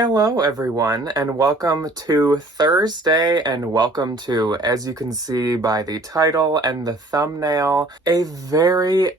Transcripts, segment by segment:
Hello everyone, and welcome to Thursday, and welcome to, as you can see by the title and the thumbnail, a very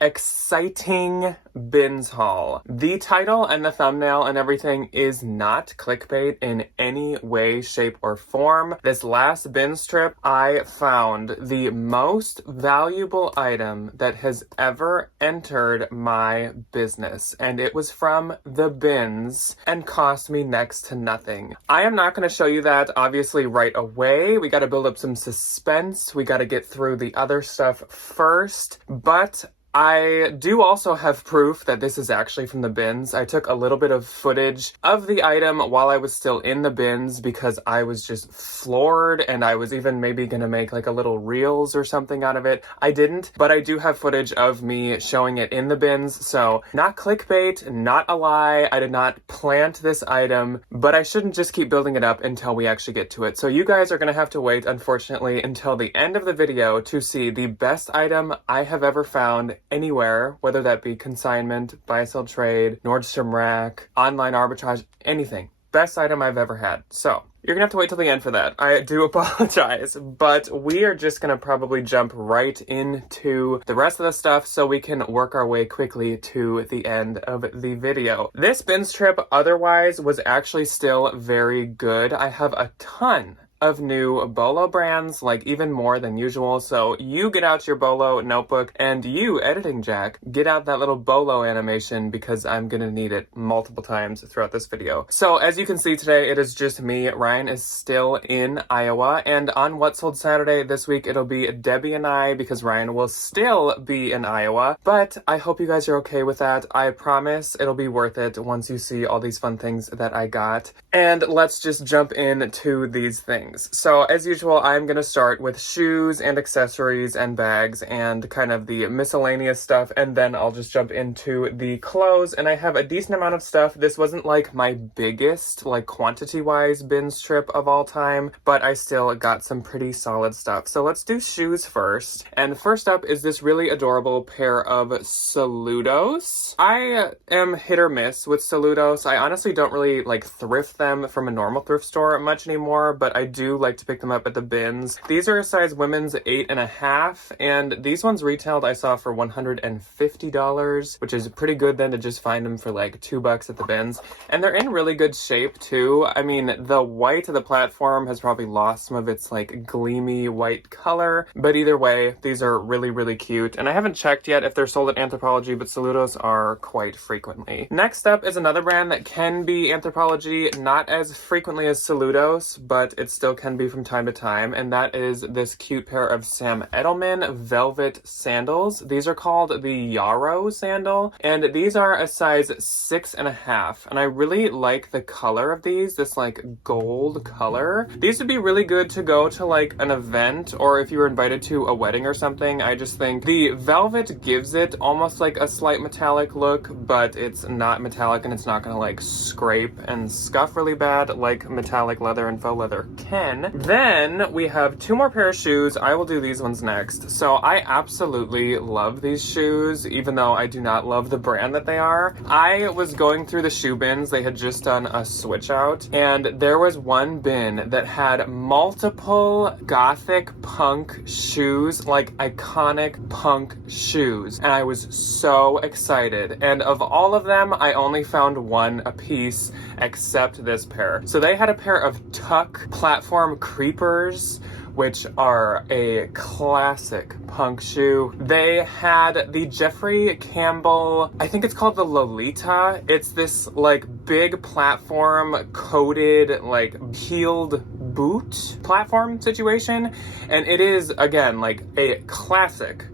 exciting bins haul. The title and the thumbnail and everything is not clickbait in any way, shape, or form. This last bins trip, I found the most valuable item that has ever entered my business, and it was from the bins and cost me next to nothing. I am not going to show you that obviously right away. We got to build up some suspense. We got to get through the other stuff first, but I do also have proof that this is actually from the bins. I took a little bit of footage of the item while I was still in the bins because I was just floored, and I was even maybe gonna make like a little reels or something out of it. I didn't, but I do have footage of me showing it in the bins, so not clickbait, not a lie. I did not plant this item, but I shouldn't just keep building it up until we actually get to it. So you guys are gonna have to wait, unfortunately, until the end of the video to see the best item I have ever found anywhere, whether that be consignment, buy, sell, trade, Nordstrom Rack, online arbitrage, anything. Best item I've ever had. So you're gonna have to wait till the end for that. I do apologize, but we are just gonna probably jump right into the rest of the stuff so we can work our way quickly to the end of the video. This bins trip otherwise was actually still very good. I have a ton of new Bolo brands, like even more than usual. So you get out your Bolo notebook, and you, editing Jack, get out that little Bolo animation because I'm gonna need it multiple times throughout this video. So as you can see today, it is just me. Ryan is still in Iowa, and on What Sold Saturday this week, it'll be Debbie and I because Ryan will still be in Iowa. But I hope you guys are okay with that. I promise it'll be worth it once you see all these fun things that I got. And let's just jump into these things. So as usual, I'm going to start with shoes and accessories and bags and kind of the miscellaneous stuff, and then I'll just jump into the clothes. And I have a decent amount of stuff. This wasn't like my biggest, like quantity-wise bins trip of all time, but I still got some pretty solid stuff. So let's do shoes first. And first up is this really adorable pair of Saludos. I am hit or miss with Saludos. I honestly don't really like thrift them from a normal thrift store much anymore, but I do like to pick them up at the bins. These are a size women's 8.5, and these ones retailed I saw for $150, which is pretty good then to just find them for like $2 at the bins. And they're in really good shape too. I mean, the white of the platform has probably lost some of its like gleamy white color, but either way, these are really cute. And I haven't checked yet if they're sold at Anthropologie, but Saludos are quite frequently. Next up is another brand that can be Anthropologie, not as frequently as Saludos, but it still can be from time to time, and that is this cute pair of Sam Edelman velvet sandals. These are called the Yarrow sandal, and these are a size 6.5, and I really like the color of these, this like gold color. These would be really good to go to like an event, or if you were invited to a wedding or something. I just think the velvet gives it almost like a slight metallic look, but it's not metallic, and it's not gonna like scrape and scuff really bad like metallic leather and faux leather can. Then we have two more pair of shoes. I will do these ones next. So I absolutely love these shoes, even though I do not love the brand that they are. I was going through the shoe bins. They had just done a switch out, and there was one bin that had multiple gothic punk shoes, like iconic punk shoes, and I was so excited. And of all of them, I only found one a piece except this pair. So they had a pair of Tuck platform creepers, which are a classic punk shoe. They had the Jeffrey Campbell, I think it's called the Lolita. It's this like big platform coated like heeled boot platform situation, and it is again like a classic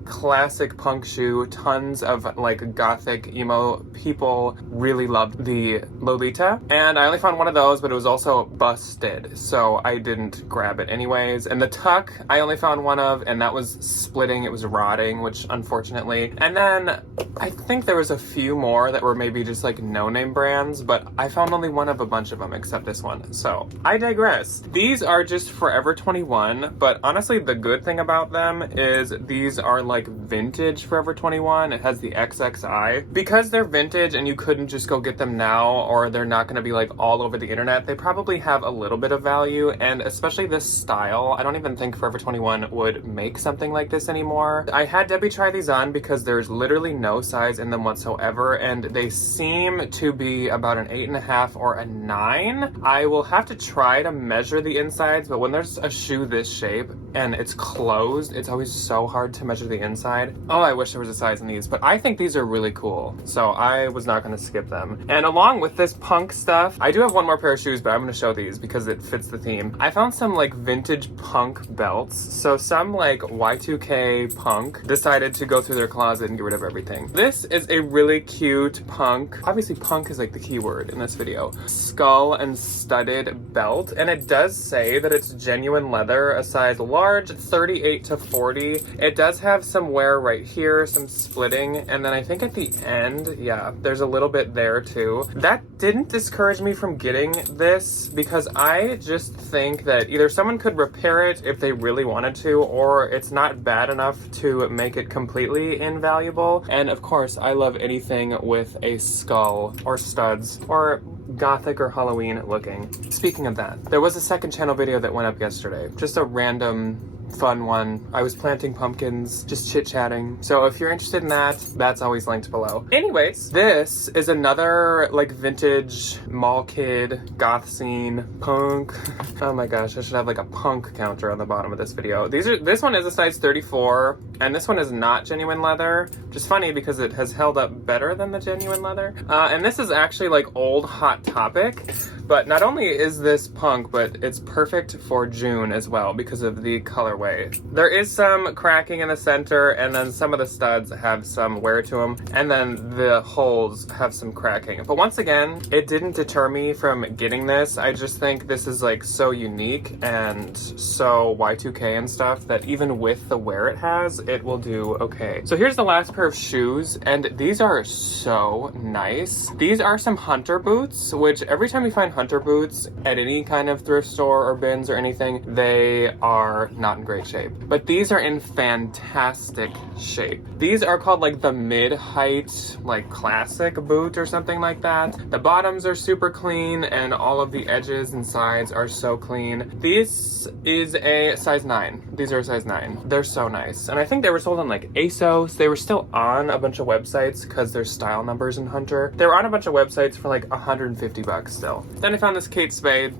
punk shoe. Tons of like gothic emo people really loved the Lolita, and I only found one of those, but it was also busted, so I didn't grab it anyways. And the Tuck I only found one of, and that was splitting, it was rotting, which unfortunately. And then I think there was a few more that were maybe just like no-name brands, but I found only one of a bunch of them except this one, so I digress. These These are just Forever 21, but honestly the good thing about them is these are like vintage Forever 21. It has the XXI. Because they're vintage and you couldn't just go get them now, or they're not going to be like all over the internet, they probably have a little bit of value. And especially this style, I don't even think Forever 21 would make something like this anymore. I had Debbie try these on because there's literally no size in them whatsoever, and they seem to be about an 8.5 or a 9. I will have to try to measure the insides, but when there's a shoe this shape and it's closed, it's always so hard to measure the inside. Oh, I wish there was a size in these, but I think these are really cool, so I was not going to skip them. And along with this punk stuff, I do have one more pair of shoes, but I'm going to show these because it fits the theme. I found some like vintage punk belts. So some like Y2K punk decided to go through their closet and get rid of everything. This is a really cute punk. Obviously punk is like the key word in this video. Skull and studded belt, and it does say that it's genuine leather, a size large, 38 to 40. It does have some wear right here, some splitting, and then I think at the end, yeah, there's a little bit there too. That didn't discourage me from getting this because I just think that either someone could repair it if they really wanted to, or it's not bad enough to make it completely invaluable. And of course, I love anything with a skull or studs or gothic or Halloween looking. Speaking of that, there was a second channel video that went up yesterday. Just a random fun one. I was planting pumpkins, just chit-chatting. So if you're interested in that, that's always linked below. Anyways, this is another like vintage mall kid, goth scene, punk. Oh my gosh, I should have like a punk counter on the bottom of this video. This one is a size 34, and this one is not genuine leather, which is funny because it has held up better than the genuine leather. And this is actually like old Hot Topic. But not only is this punk, but it's perfect for June as well because of the colorway. There is some cracking in the center, and then some of the studs have some wear to them, and then the holes have some cracking. But once again, it didn't deter me from getting this. I just think this is like so unique and so Y2K and stuff that even with the wear it has, it will do okay. So here's the last pair of shoes, and these are so nice. These are some hunter boots, which every time you find hunter boots at any kind of thrift store or bins or anything, they are not in great shape. But these are in fantastic shape. These are called like the mid-height, like classic boot or something like that. The bottoms are super clean and all of the edges and sides are so clean. This is a size 9. These are a size 9. They're so nice. And I think they were sold on like ASOS. They were still on a bunch of websites because there's style numbers in Hunter. They were on a bunch of websites for like 150 bucks still. Then I found this Kate Spade,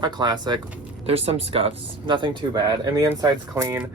a classic. There's some scuffs, nothing too bad, and the inside's clean.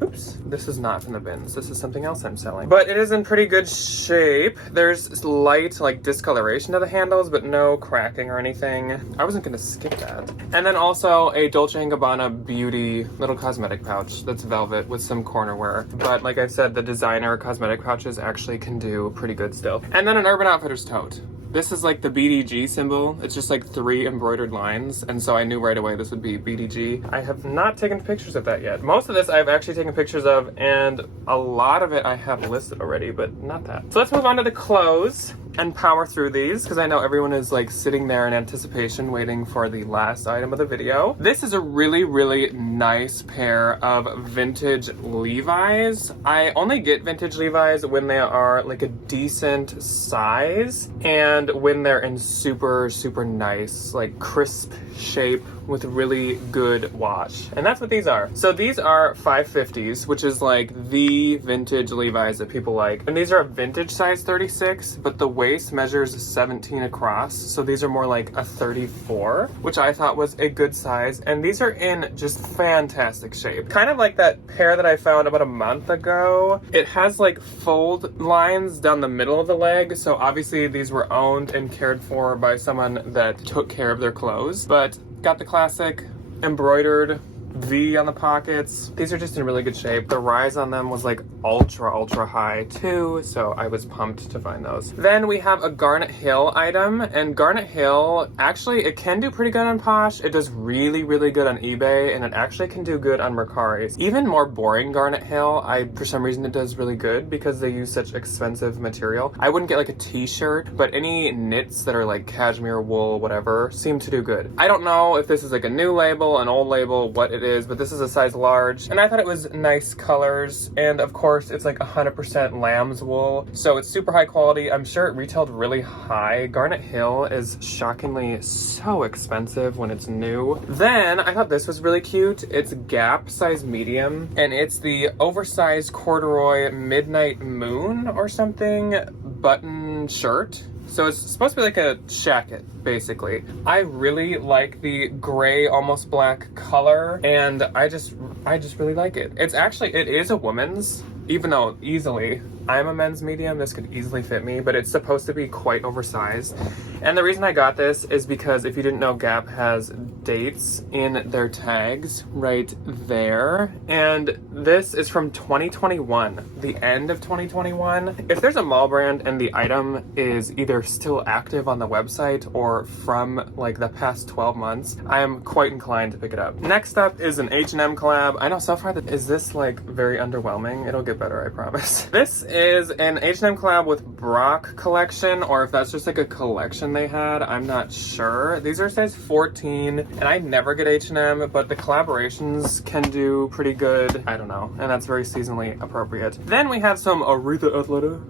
Oops, this is not from the bins. This is something else I'm selling. But it is in pretty good shape. There's light like discoloration to the handles, but no cracking or anything. I wasn't gonna skip that. And then also a Dolce & Gabbana Beauty little cosmetic pouch that's velvet with some corner wear. But like I said, the designer cosmetic pouches actually can do pretty good still. And then an Urban Outfitters tote. This is like the BDG symbol. It's just like 3 embroidered lines, and so I knew right away this would be BDG. I have not taken pictures of that yet. Most of this I've actually taken pictures of, and a lot of it I have listed already, but not that. So let's move on to the clothes and power through these, because I know everyone is like sitting there in anticipation waiting for the last item of the video. This is a really, really nice pair of vintage Levi's. I only get vintage Levi's when they are like a decent size and when they're in super, super nice, like crisp shape with really good wash. And that's what these are. So these are 550s, which is like the vintage Levi's that people like. And these are a vintage size 36, but the waist measures 17 across. So these are more like a 34, which I thought was a good size. And these are in just fantastic shape. Kind of like that pair that I found about a month ago. It has like fold lines down the middle of the leg. So obviously these were owned and cared for by someone that took care of their clothes. But got the classic embroidered V on the pockets. These are just in really good shape. The rise on them was like ultra high too, so I was pumped to find those. Then we have a Garnet Hill item, and Garnet Hill, actually it can do pretty good on Posh. It does really good on eBay, and it actually can do good on Mercari's. Even more boring Garnet Hill, for some reason it does really good because they use such expensive material. I wouldn't get like a t-shirt, but any knits that are like cashmere, wool, whatever, seem to do good. I don't know if this is like a new label, an old label, what it is, but this is a size large, and I thought it was nice colors, and of course it's like 100% lamb's wool, so it's super high quality. I'm sure it retailed really high. Garnet Hill is shockingly so expensive when it's new. Then I thought this was really cute. It's Gap size medium, and it's the oversized corduroy Midnight Moon or something button shirt. So it's supposed to be like a shacket, basically. I really like the gray, almost black color, and I just really like it. It is a woman's, even though easily, I'm a men's medium, this could easily fit me, but it's supposed to be quite oversized. And the reason I got this is because if you didn't know, Gap has dates in their tags right there. And this is from 2021, the end of 2021. If there's a mall brand and the item is either still active on the website or from like the past 12 months, I am quite inclined to pick it up. Next up is an H&M collab. I know so far is this like very underwhelming? It'll get better, I promise. This is an H&M collab with Brock collection, or if that's just like a collection they had, I'm not sure. These are size 14, and I never get H&M, but the collaborations can do pretty good. I don't know, and that's very seasonally appropriate. Then we have some Aretha Athleta,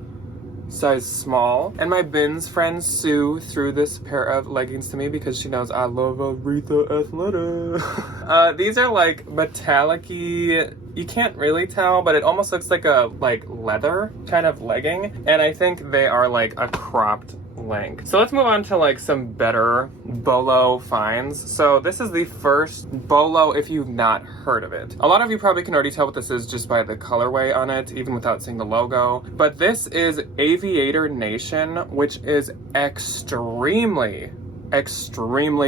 size small, and my bins friend Sue threw this pair of leggings to me because she knows I love Aretha Athleta. These are like metallic-y, you can't really tell, but it almost looks like a leather kind of legging, and I think they are like a cropped length. So let's move on to like some better bolo finds. So this is the first bolo if you've not heard of it. A lot of you probably can already tell what this is just by the colorway on it, even without seeing the logo. But this is Aviator Nation, which is extremely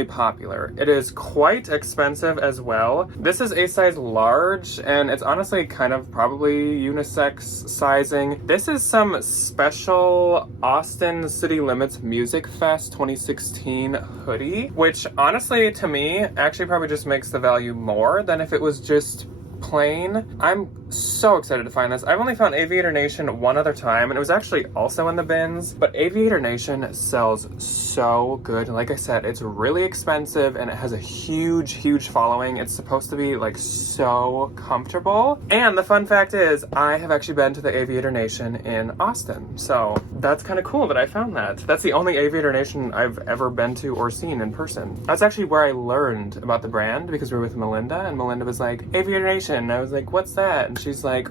popular. It is quite expensive as well. This is a size large, and it's honestly kind of probably unisex sizing. This is some special Austin City Limits Music Fest 2016 hoodie, which honestly to me actually probably just makes the value more than if it was just plain. I'm so excited to find this. I've only found Aviator Nation one other time, and it was actually also in the bins, but Aviator Nation sells so good. Like I said, it's really expensive, and it has a huge following. It's supposed to be like so comfortable. And the fun fact is, I have actually been to the Aviator Nation in Austin, so that's kind of cool that I found that. That's the only Aviator Nation I've ever been to or seen in person. That's actually where I learned about the brand, because we were with Melinda, and Melinda was like, Aviator Nation, and I was like, what's that? And she's like,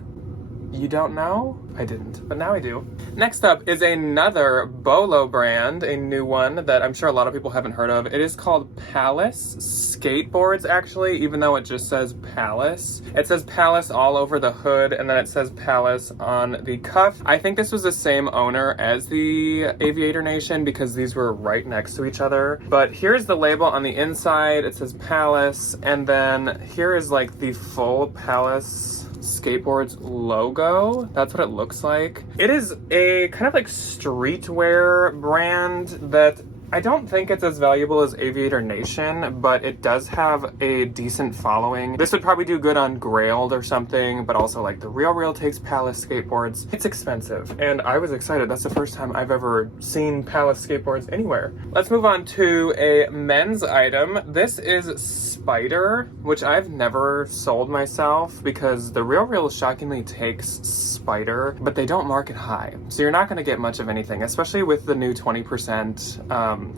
you don't know? I didn't, but now I do. Next up is another bolo brand, a new one that I'm sure a lot of people haven't heard of. It is called Palace Skateboards, actually, even though it just says Palace. It says Palace all over the hood, and then it says Palace on the cuff. I think this was the same owner as the Aviator Nation because these were right next to each other. But here's the label on the inside. It says Palace, and then here is like the full Palace Skateboards logo. That's what it looks like. It is a kind of like streetwear brand that I don't think it's as valuable as Aviator Nation, but it does have a decent following. This would probably do good on Grailed or something, but also like the Real takes Palace skateboards. It's expensive, and I was excited. That's the first time I've ever seen Palace skateboards anywhere. Let's move on to a men's item. This is Spider, which I've never sold myself because the Real shockingly takes Spider, but they don't market high. So you're not gonna get much of anything, especially with the new 20%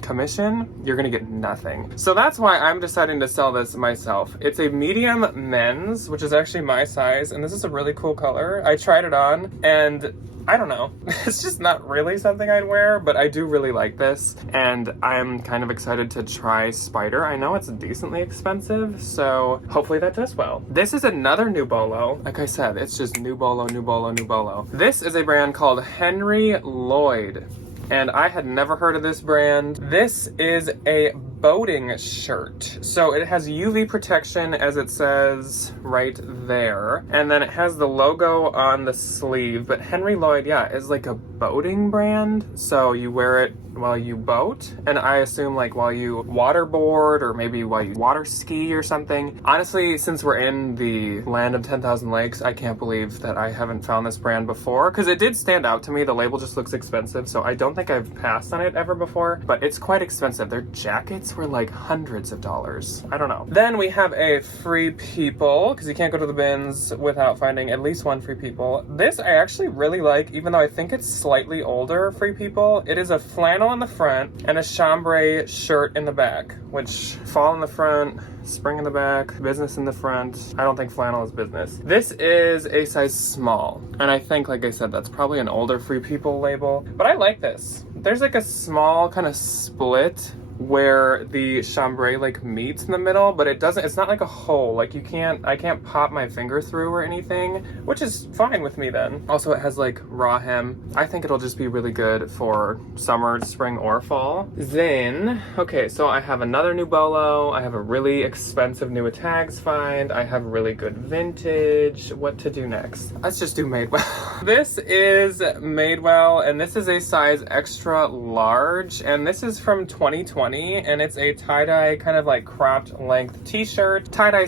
commission, you're gonna get nothing. So that's why I'm deciding to sell this myself. It's a medium men's, which is actually my size, and this is a really cool color. I tried it on, and I don't know, it's just not really something I'd wear, but I do really like this, and I'm kind of excited to try Spider. I know it's decently expensive, so hopefully that does well. This is another new bolo. Like I said, it's just new bolo. This is a brand called Henry Lloyd, and I had never heard of this brand. This is a boating shirt. So it has UV protection, as it says right there. And then it has the logo on the sleeve. But Henry Lloyd, yeah, is like a boating brand. So you wear it while you boat, and I assume like while you waterboard or maybe while you water ski or something. Honestly, since we're in the land of 10,000 lakes, I can't believe that I haven't found this brand before, because it did stand out to me. The label just looks expensive, so I don't think I've passed on it ever before, but it's quite expensive. Their jackets were like hundreds of dollars. I don't know. Then we have a Free People, because you can't go to the bins without finding at least one Free People. This I actually really like, even though I think it's slightly older Free People. It is a flannel in the front and a chambray shirt in the back, which fall in the front, spring in the back, business in the front. I don't think flannel is business. This is a size small, and I think, like I said, that's probably an older Free People label, but I like this. There's like a small kind of split where the chambray like meets in the middle, but it's not like a hole. Like I can't pop my finger through or anything, which is fine with me then. Also, it has like raw hem. I think it'll just be really good for summer, spring, or fall. Then, okay, so I have another new bolo. I have a really expensive new tags find. I have really good vintage. What to do next? Let's just do Madewell. This is Madewell, and this is a size extra large, and this is from 2020. And it's a tie-dye kind of like cropped length t-shirt. Tie-dye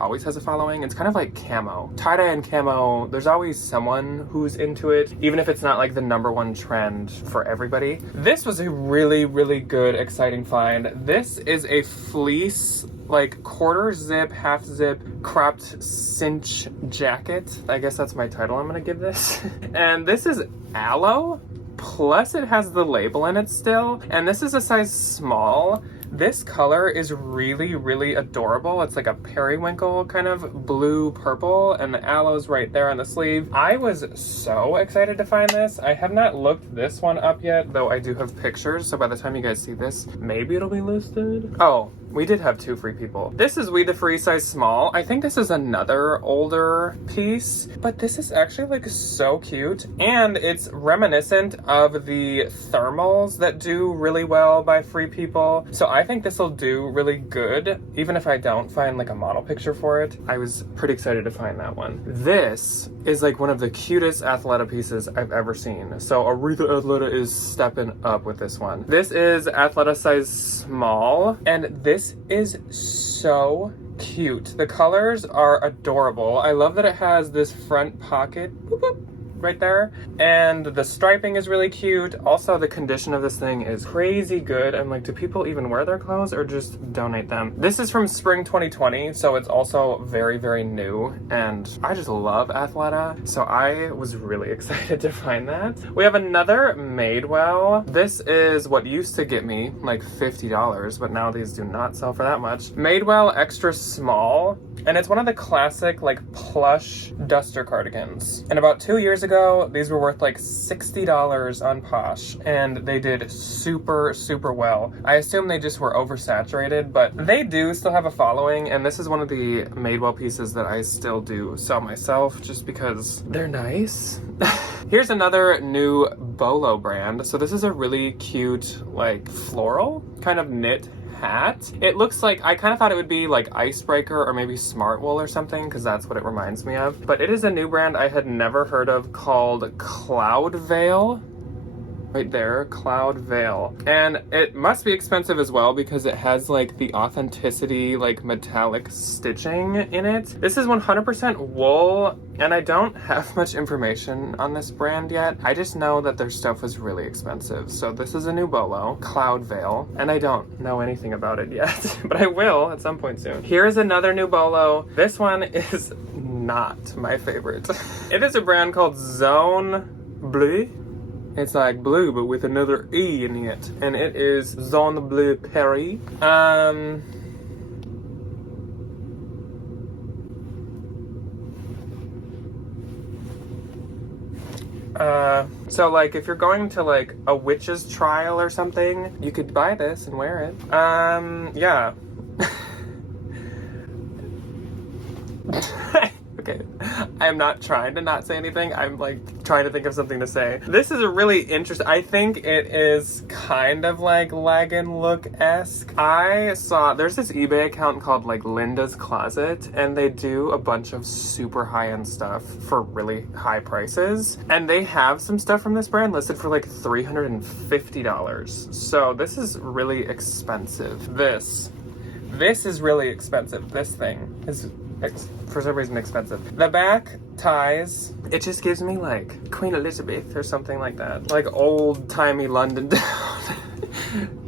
always has a following. It's kind of like camo. Tie-dye and camo, there's always someone who's into it, even if it's not like the #1 trend for everybody. This was a really, really good, exciting find. This is a fleece, like quarter zip, half zip, cropped cinch jacket. I guess that's my title I'm gonna give this. And this is aloe. Plus it has the label in it still, and this is a size small. This color is really, really adorable. It's like a periwinkle kind of blue purple, and the aloe's right there on the sleeve. I was so excited to find this. I have not looked this one up yet, though I do have pictures, so by the time you guys see this, maybe it'll be listed. Oh, we did have 2 Free People. This is We the Free size small. I think this is another older piece, but this is actually like so cute, and it's reminiscent of the thermals that do really well by Free People. So I think this will do really good, even if I don't find like a model picture for it. I was pretty excited to find that one. This is like one of the cutest Athleta pieces I've ever seen. So Aretha Athleta is stepping up with this one. This is Athleta size small, and this is so cute. The colors are adorable. I love that it has this front pocket. Boop, boop, right there, and the striping is really cute. Also, the condition of this thing is crazy good. I'm like, do people even wear their clothes or just donate them? This is from spring 2020, so it's also very, very new, and I just love Athleta, so I was really excited to find that. We have another Madewell. This is what used to get me like $50, but now these do not sell for that much. Madewell extra small, and it's one of the classic like plush duster cardigans. And about 2 years ago, these were worth like $60 on Posh, and they did super, super well. I assume they just were oversaturated, but they do still have a following, and this is one of the Madewell pieces that I still do sell myself just because they're nice. Here's another new bolo brand. So this is a really cute like floral kind of knit hat. It looks like, I kind of thought it would be like Icebreaker or maybe Smart Wool or something, because that's what it reminds me of. But it is a new brand I had never heard of called Cloud Veil. Right there, Cloud Veil. And it must be expensive as well because it has like the authenticity, like metallic stitching in it. This is 100% wool, and I don't have much information on this brand yet. I just know that their stuff was really expensive. So this is a new bolo, Cloud Veil, and I don't know anything about it yet, but I will at some point soon. Here's another new bolo. This one is not my favorite. It is a brand called Zone Bleu. It's like blue, but with another E in it. And it is Zone Bleu Paris. So like if you're going to like a witch's trial or something, you could buy this and wear it. Yeah. Okay, Okay, I'm not trying to not say anything. I'm like trying to think of something to say. This is a really interesting, I think it is kind of like Lag and Look-esque. I saw, there's this eBay account called like Linda's Closet, and they do a bunch of super high-end stuff for really high prices. And they have some stuff from this brand listed for like $350. So this is really expensive. This is really expensive. This thing is for some reason expensive. The back ties, it just gives me like Queen Elizabeth or something like that. Like old-timey London town.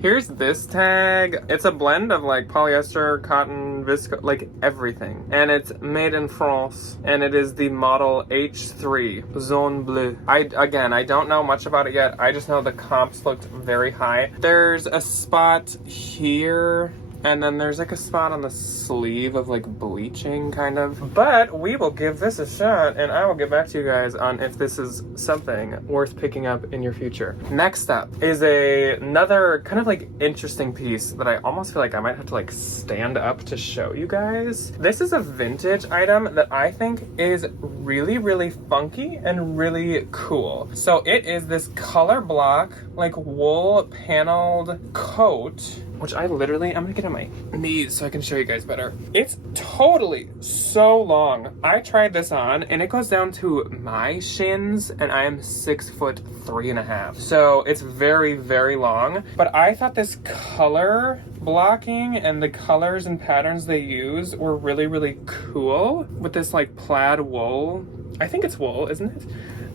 Here's this tag. It's a blend of like polyester, cotton, viscose, like everything. And it's made in France. And it is the model H3 Zone Bleu. I don't know much about it yet. I just know the comps looked very high. There's a spot here. And then there's like a spot on the sleeve of like bleaching kind of. But we will give this a shot and I will get back to you guys on if this is something worth picking up in your future. Next up is another kind of like interesting piece that I almost feel like I might have to like stand up to show you guys. This is a vintage item that I think is really, really funky and really cool. So it is this color block, like wool paneled coat, which I'm gonna get on my knees so I can show you guys better. It's totally so long. I tried this on and it goes down to my shins and I am 6'3.5". So it's very, very long. But I thought this color blocking and the colors and patterns they use were really, really cool with this like plaid wool. I think it's wool, isn't it?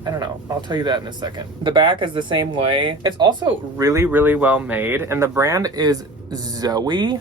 I don't know. I'll tell you that in a second. The back is the same way. It's also really, really well made, and the brand is Zoe,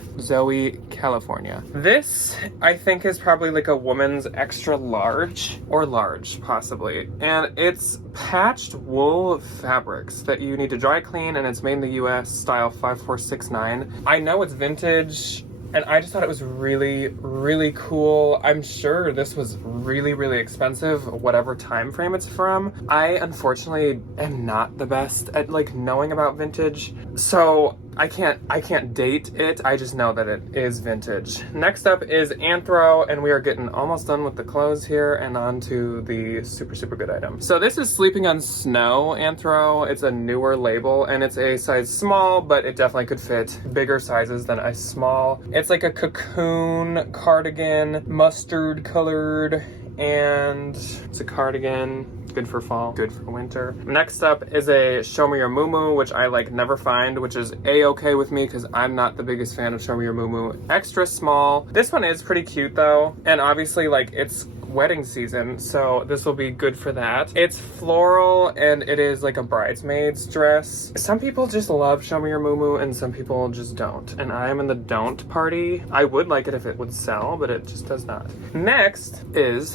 California. This, I think, is probably like a woman's extra large, or large, possibly. And it's patched wool fabrics that you need to dry clean, and it's made in the US, style 5469. I know it's vintage, and I just thought it was really, really cool. I'm sure this was really, really expensive, whatever time frame it's from. I unfortunately am not the best at like knowing about vintage, so I can't date it. I just know that it is vintage. Next up is Anthro, and we are getting almost done with the clothes here and on to the super, super good item. So this is Sleeping on Snow Anthro. It's a newer label and it's a size small, but it definitely could fit bigger sizes than a small. It's like a cocoon cardigan, mustard colored, and it's a cardigan. Good for fall, good for winter. Next up is a Show Me Your Muumuu, which I like never find, which is a-okay with me because I'm not the biggest fan of Show Me Your Muumuu. Extra small. This one is pretty cute though, and obviously like it's wedding season, so this will be good for that. It's floral and it is like a bridesmaid's dress. Some people just love Show Me Your Muumuu and some people just don't, and I am in the don't party. I would like it if it would sell, but it just does not. Next is,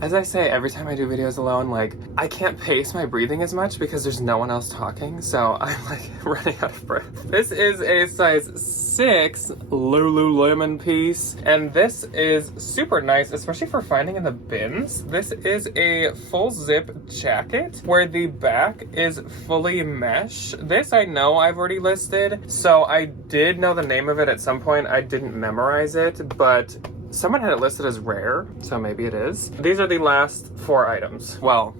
as I say every time I do videos alone, like I can't pace my breathing as much because there's no one else talking, so I'm like running out of breath. This is a size 6 Lululemon piece, and this is super nice, especially for finding in the bins. This is a full zip jacket where the back is fully mesh. This I know I've already listed, so I did know the name of it at some point. I didn't memorize it, but someone had it listed as rare, so maybe it is. These are the last 4 items. Well,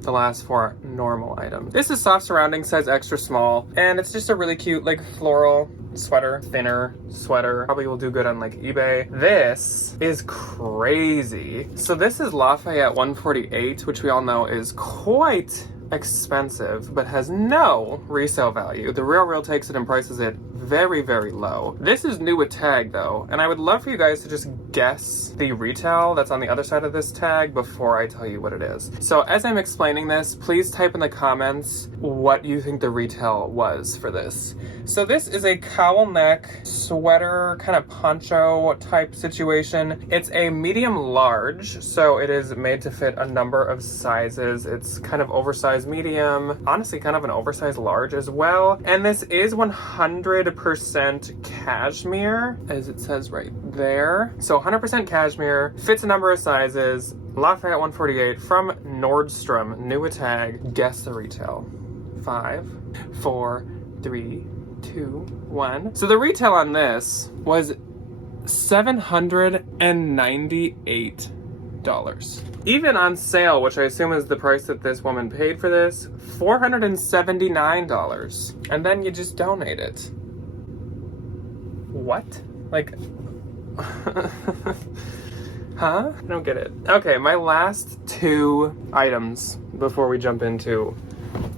the last 4 normal items. This is soft surrounding, size extra small, and it's just a really cute like floral sweater, thinner sweater. Probably will do good on like eBay. This is crazy. So this is Lafayette 148, which we all know is quite expensive, but has no resale value. The Real takes it and prices it very, very low. This is new with tag though, and I would love for you guys to just guess the retail that's on the other side of this tag before I tell you what it is. So as I'm explaining this, please type in the comments what you think the retail was for this. So this is a cowl neck sweater, kind of poncho type situation. It's a medium large, so it is made to fit a number of sizes. It's kind of oversized medium, honestly kind of an oversized large as well. And this is 100% cashmere, as it says right there. So 100% cashmere, fits a number of sizes. Lafayette 148 from Nordstrom, new with tag. Guess the retail. 5, 4, 3, 2, 1. So the retail on this was $798. Even on sale, which I assume is the price that this woman paid for this, $479. And then you just donate it. What? Like, huh? I don't get it. Okay, my last two items before we jump into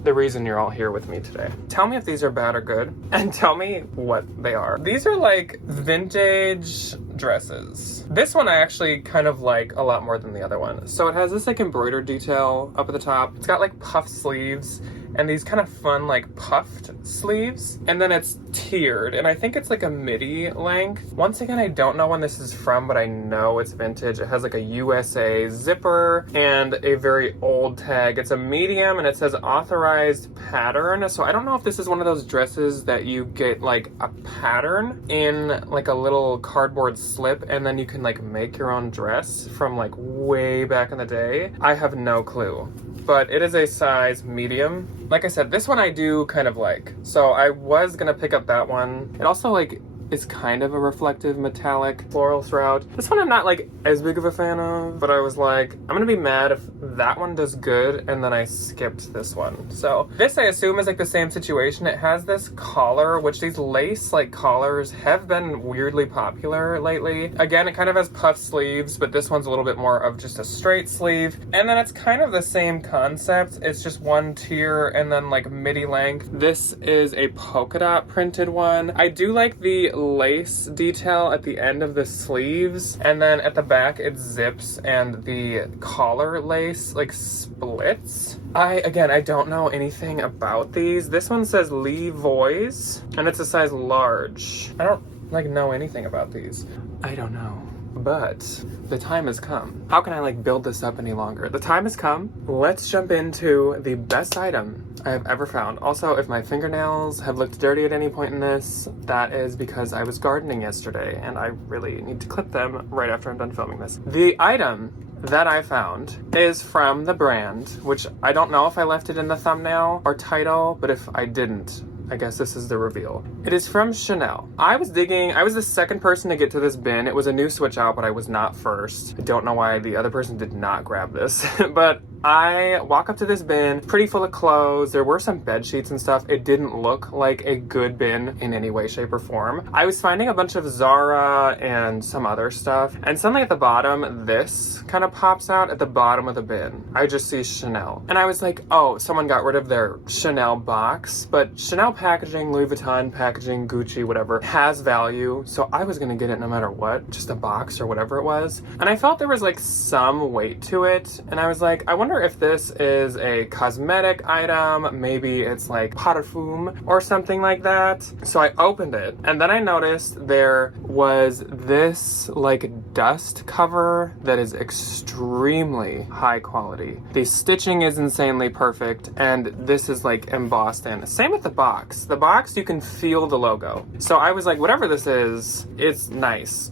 the reason you're all here with me today. Tell me if these are bad or good, and tell me what they are. These are like vintage dresses. This one I actually kind of like a lot more than the other one. So it has this like embroidered detail up at the top. It's got like puff sleeves and these kind of fun like puffed sleeves, and then it's tiered, and I think it's like a midi length. Once again, I don't know when this is from, but I know it's vintage. It has like a USA zipper and a very old tag. It's a medium and it says authorized pattern. So I don't know if this is one of those dresses that you get like a pattern in like a little cardboard slip and then you can like make your own dress from like way back in the day. I have no clue. But it is a size medium. Like I said, this one I do kind of like. So I was gonna pick up that one. It also like is kind of a reflective metallic floral throughout. This one I'm not like as big of a fan of, but I was like, I'm gonna be mad if that one does good and then I skipped this one. So this I assume is like the same situation. It has this collar, which these lace like collars have been weirdly popular lately. Again, it kind of has puff sleeves, but this one's a little bit more of just a straight sleeve. And then it's kind of the same concept. It's just one tier and then like midi length. This is a polka dot printed one. I do like the lace detail at the end of the sleeves, and then at the back it zips and the collar lace like splits. I don't know anything about these. This one says Levois and it's a size large. I don't like know anything about these. I don't know. But the time has come. How can I like build this up any longer? The time has come. Let's jump into the best item I have ever found. Also, if my fingernails have looked dirty at any point in this, that is because I was gardening yesterday and I really need to clip them right after I'm done filming this. The item that I found is from the brand, which I don't know if I left it in the thumbnail or title, but if I didn't, I guess this is the reveal. It is from Chanel. I was digging, I was the second person to get to this bin. It was a new switch out, but I was not first. I don't know why the other person did not grab this, but I walk up to this bin, pretty full of clothes. There were some bed sheets and stuff. It didn't look like a good bin in any way, shape, or form. I was finding a bunch of Zara and some other stuff, and suddenly at the bottom, this kind of pops out at the bottom of the bin. I just see Chanel. And I was like, oh, someone got rid of their Chanel box, but Chanel packaging, Louis Vuitton packaging, Gucci, whatever, has value. So I was gonna get it no matter what, just a box or whatever it was. And I felt there was like some weight to it. And I was like, I wonder if this is a cosmetic item, maybe it's like parfum or something like that. So I opened it and then I noticed there was this like dust cover that is extremely high quality. The stitching is insanely perfect and this is like embossed in. Same with the box. The box, you can feel the logo. So I was like, whatever this is, it's nice,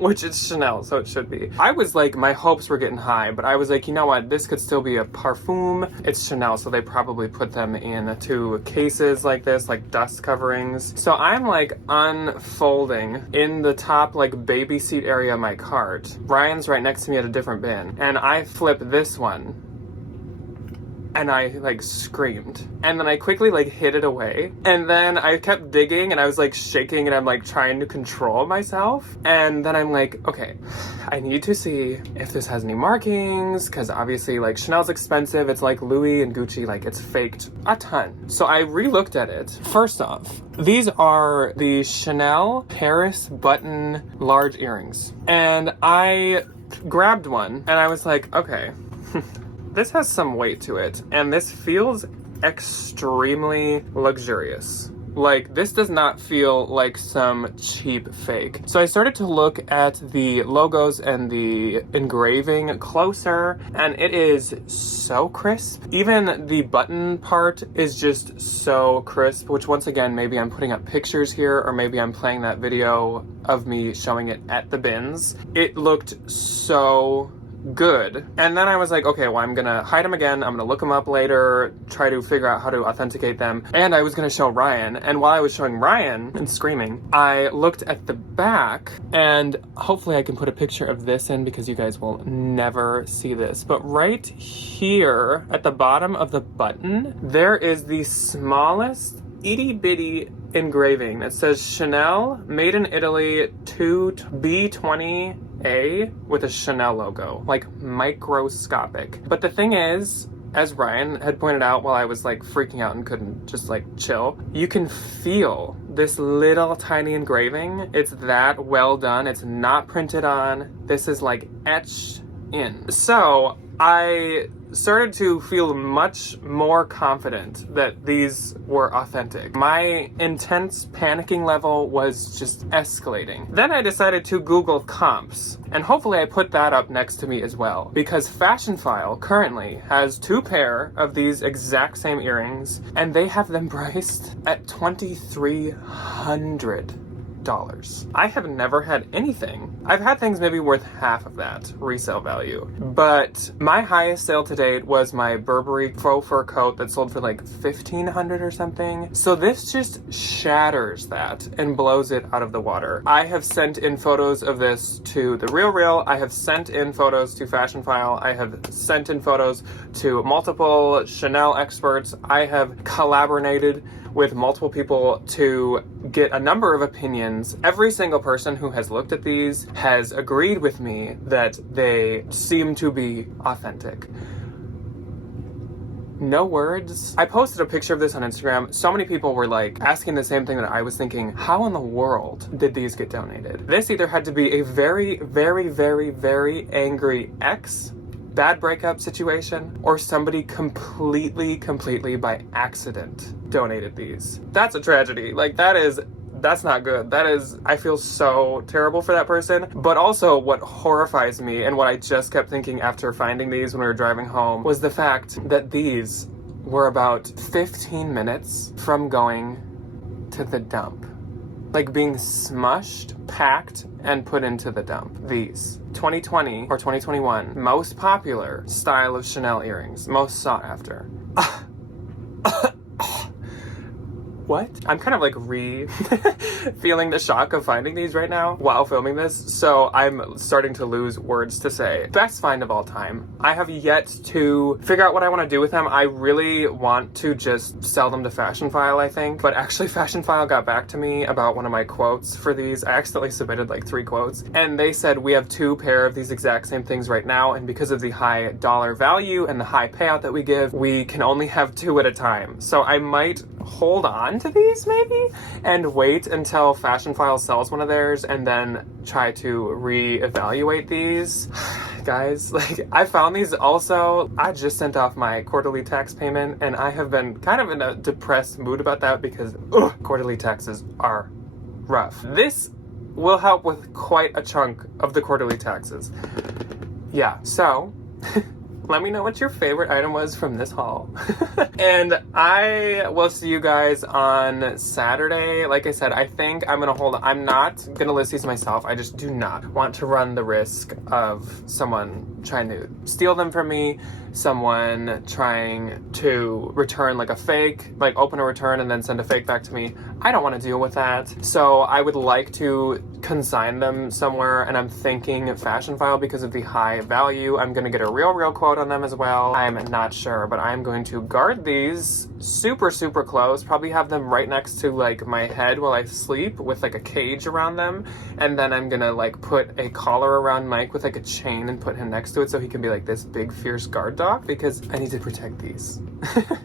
which it's Chanel, so it should be. I was like, my hopes were getting high, but I was like, you know what, this could still be a parfum. It's Chanel, so they probably put them into cases like this, like dust coverings. So I'm like unfolding in the top like baby seat area of my cart. Ryan's right next to me at a different bin, and I flip this one and I like screamed, and then I quickly like hid it away, and then I kept digging and I was like shaking and I'm like trying to control myself, and then I'm like, okay, I need to see if this has any markings, because obviously like Chanel's expensive. It's like Louis and Gucci, like it's faked a ton. So I re-looked at it. First off, these are the Chanel Paris button large earrings, and I grabbed one and I was like, okay, this has some weight to it, and this feels extremely luxurious. Like, this does not feel like some cheap fake. So I started to look at the logos and the engraving closer, and it is so crisp. Even the button part is just so crisp, which once again, maybe I'm putting up pictures here, or maybe I'm playing that video of me showing it at the bins. It looked so good. And then I was like, okay, well, I'm gonna hide them again. I'm gonna look them up later, try to figure out how to authenticate them. And I was gonna show Ryan. And while I was showing Ryan and screaming, I looked at the back, and hopefully I can put a picture of this in because you guys will never see this. But right here at the bottom of the button, there is the smallest itty bitty engraving that says Chanel, made in Italy, B20A with a Chanel logo, like microscopic. But the thing is, as Ryan had pointed out while I was like freaking out and couldn't just like chill, you can feel this little tiny engraving. It's that well done. It's not printed on. This is like etched in. So I started to feel much more confident that these were authentic. My intense panicking level was just escalating. Then I decided to Google comps, and hopefully I put that up next to me as well, because Fashionphile currently has 2 pair of these exact same earrings, and they have them priced at $2,300. I have never had anything. I've had things maybe worth half of that resale value, but my highest sale to date was my Burberry faux fur coat that sold for like $1,500 or something. So this just shatters that and blows it out of the water. I have sent in photos of this to The Real Real. I have sent in photos to Fashionphile. I have sent in photos to multiple Chanel experts. I have collaborated with multiple people to get a number of opinions. Every single person who has looked at these has agreed with me that they seem to be authentic. No words. I posted a picture of this on Instagram. So many people were like asking the same thing that I was thinking. How in the world did these get donated? This either had to be a very, very, very, very angry ex, bad breakup situation, or somebody completely by accident donated these. That's a tragedy. Like that's not good. I feel so terrible for that person. But also what horrifies me and what I just kept thinking after finding these when we were driving home was the fact that these were about 15 minutes from going to the dump. Like being smushed, packed, and put into the dump. These 2020 or 2021 most popular style of Chanel earrings, most sought after. What? I'm kind of like feeling the shock of finding these right now while filming this, so I'm starting to lose words to say. Best find of all time. I have yet to figure out what I want to do with them. I really want to just sell them to Fashionphile, I think, but actually Fashionphile got back to me about one of my quotes for these. I accidentally submitted like 3 quotes, and they said we have 2 pair of these exact same things right now, and because of the high dollar value and the high payout that we give, we can only have 2 at a time. So I might hold on to these maybe and wait until Fashionphile sells one of theirs and then try to reevaluate these. Guys, like I found these also. I just sent off my quarterly tax payment and I have been kind of in a depressed mood about that because quarterly taxes are rough. This will help with quite a chunk of the quarterly taxes. Yeah, so let me know what your favorite item was from this haul. And I will see you guys on Saturday. Like I said, I think I'm not gonna list these myself. I just do not want to run the risk of someone trying to steal them from me, someone trying to return like a fake, like open a return and then send a fake back to me. I don't want to deal with that. So I would like to consign them somewhere, and I'm thinking Fashionphile because of the high value. I'm gonna get a real quote on them as well. I'm not sure, but I'm going to guard these super close, probably have them right next to like my head while I sleep with like a cage around them, and then I'm gonna like put a collar around Mike with like a chain and put him next to it so he can be like this big fierce guard dog, because I need to protect these.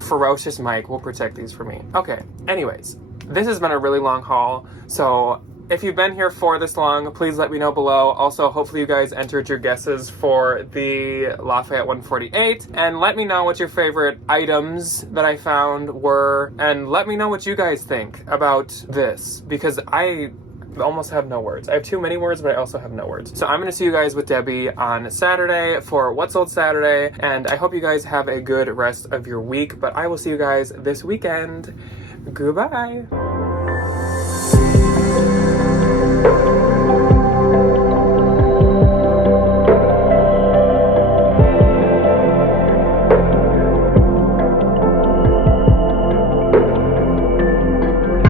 Ferocious Mike will protect these for me. Okay, anyways, this has been a really long haul, so if you've been here for this long, please let me know below. Also, hopefully you guys entered your guesses for the Lafayette 148, and let me know what your favorite items that I found were, and let me know what you guys think about this, because I almost have no words. I have too many words, but I also have no words. So I'm going to see you guys with Debbie on Saturday for What Sold Saturday, and I hope you guys have a good rest of your week, but I will see you guys this weekend. Goodbye.